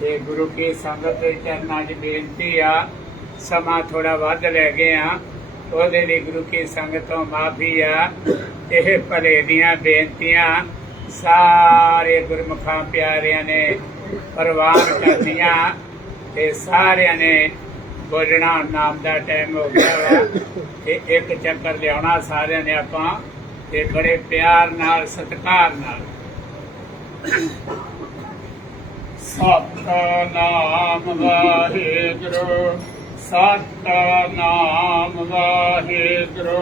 ਤੇ ਗੁਰੂ ਕੀ ਸੰਗਤ ਦੇ ਚਰਨਾਂ 'ਚ ਬੇਨਤੀ ਆ, ਸਮਾਂ ਥੋੜਾ ਵੱਧ ਲੈ ਗਏ ਆ, ਉਹਦੇ ਲਈ ਗੁਰੂ ਕੀ ਸੰਗਤ ਤੋਂ ਮਾਫੀ ਆ। ਇਹ ਭਲੇ ਦੀਆਂ ਬੇਨਤੀਆਂ ਸਾਰੇ ਗੁਰਮੁਖਾਂ ਪਿਆਰਿਆਂ ਨੇ ਪ੍ਰਵਾਨ ਕਰਦੀਆਂ ਤੇ ਸਾਰਿਆਂ ਨੇ ਬੋਲਣਾ। ਨਾਮ ਦਾ ਟਾਈਮ ਹੋ ਗਿਆ ਵਾ ਤੇ ਇੱਕ ਚੱਕਰ ਲਿਆਉਣਾ ਸਾਰਿਆਂ ਨੇ ਆਪਾਂ, ਤੇ ਬੜੇ ਪਿਆਰ ਨਾਲ ਸਤਿਕਾਰ ਨਾਲ। ਸਤਿਨਾਮ ਵਾਹਿਗੁਰੂ, ਸਤਿਨਾਮ ਵਾਹਿਗੁਰੂ,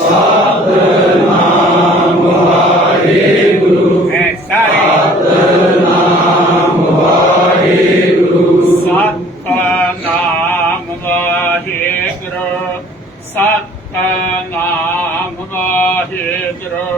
ਸਤਿਨਾਮ ਵਾਹਿਗੁਰੂ। ਸਤਿਨਾਮ ਵਾਹਿਗੁਰੂ, ਸਤਿਨਾਮ ਵਾਹਿਗੁਰੂ, ਸਤਿਨਾਮ ਵਾਹਿਗੁਰੂ।